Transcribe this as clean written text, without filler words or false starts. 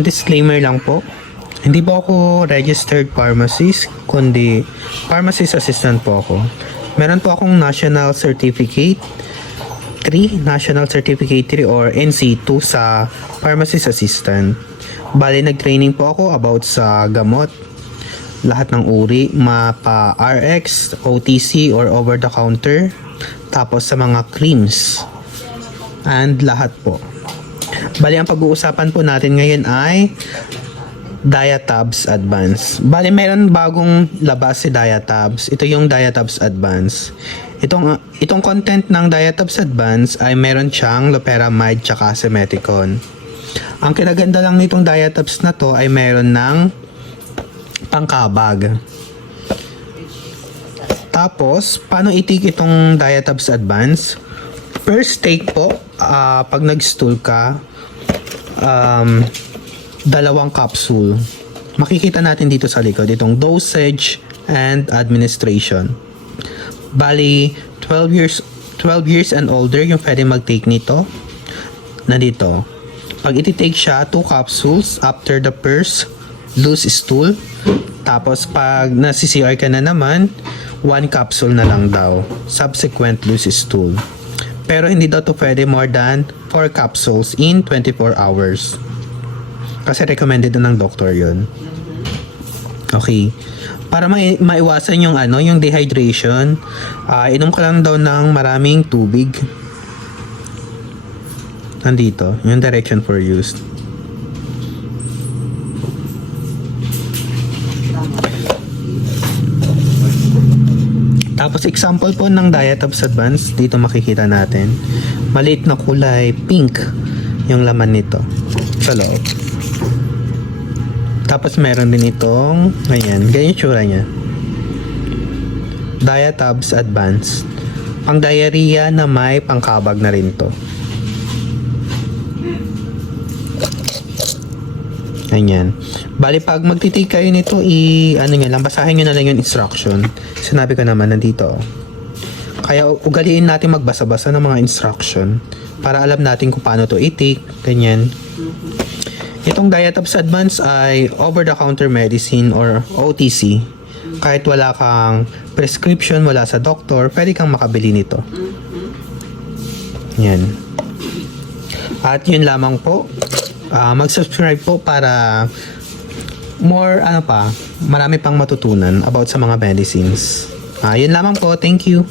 Disclaimer lang po. Hindi po ako registered pharmacist, kundi pharmacist assistant po ako. Meron po akong National Certificate 3, National Certificate 3 or NC2 sa pharmacist assistant. Bali, nag-training po ako about sa gamot, lahat ng uri, mapa RX, OTC or over the counter, tapos sa mga creams, and lahat po. Bali, ang pag-uusapan po natin ngayon ay Diatabs Advance. Bali, mayroon bagong labas si Diatabs. Ito yung Diatabs Advance. Itong content ng Diatabs Advance ay meron siyang loperamide tsaka simeticone. Ang kinaganda lang nitong Diatabs na to ay meron ng pangkabag. Tapos, paano i-take itong Diatabs Advance? First take po, pag nag-stool ka, 2 capsule. Makikita natin dito sa likod itong dosage and administration. Bali, 12 years and older yung pwede mag-take nito. Nandito. Pag iti-take siya, 2 capsules after the first loose stool. Tapos pag nasi-CR ka na naman, 1 capsule na lang daw. Subsequent loose stool. Pero hindi daw to pwede more than 4 capsules in 24 hours. Kasi recommended na ng doktor yun. Okay. Para maiwasan yung yung dehydration, inom ka lang daw ng maraming tubig. Nandito, yung direction for use. Tapos example po ng Diatabs Advance, dito makikita natin. Maliit na kulay pink yung laman nito sa loob. Tapos meron din itong ganyan yung tsura niya. Diatabs Advance. Pang diarrhea na may pangkabag na rin to. Ganyan. Bali, pag magtitake kayo nito, basahin nyo na lang yung instruction. Sinabi ko naman, nandito. Kaya ugaliin natin magbasa-basa ng mga instruction para alam natin kung paano to i-take. Ganyan. Itong Diatabs Advance ay over-the-counter medicine or OTC. Kahit wala kang prescription, wala sa doktor, pwede kang makabili nito. Yan. At yun lamang po. Mag-subscribe po para marami pang matutunan about sa mga medicines. Yun lamang po. Thank you.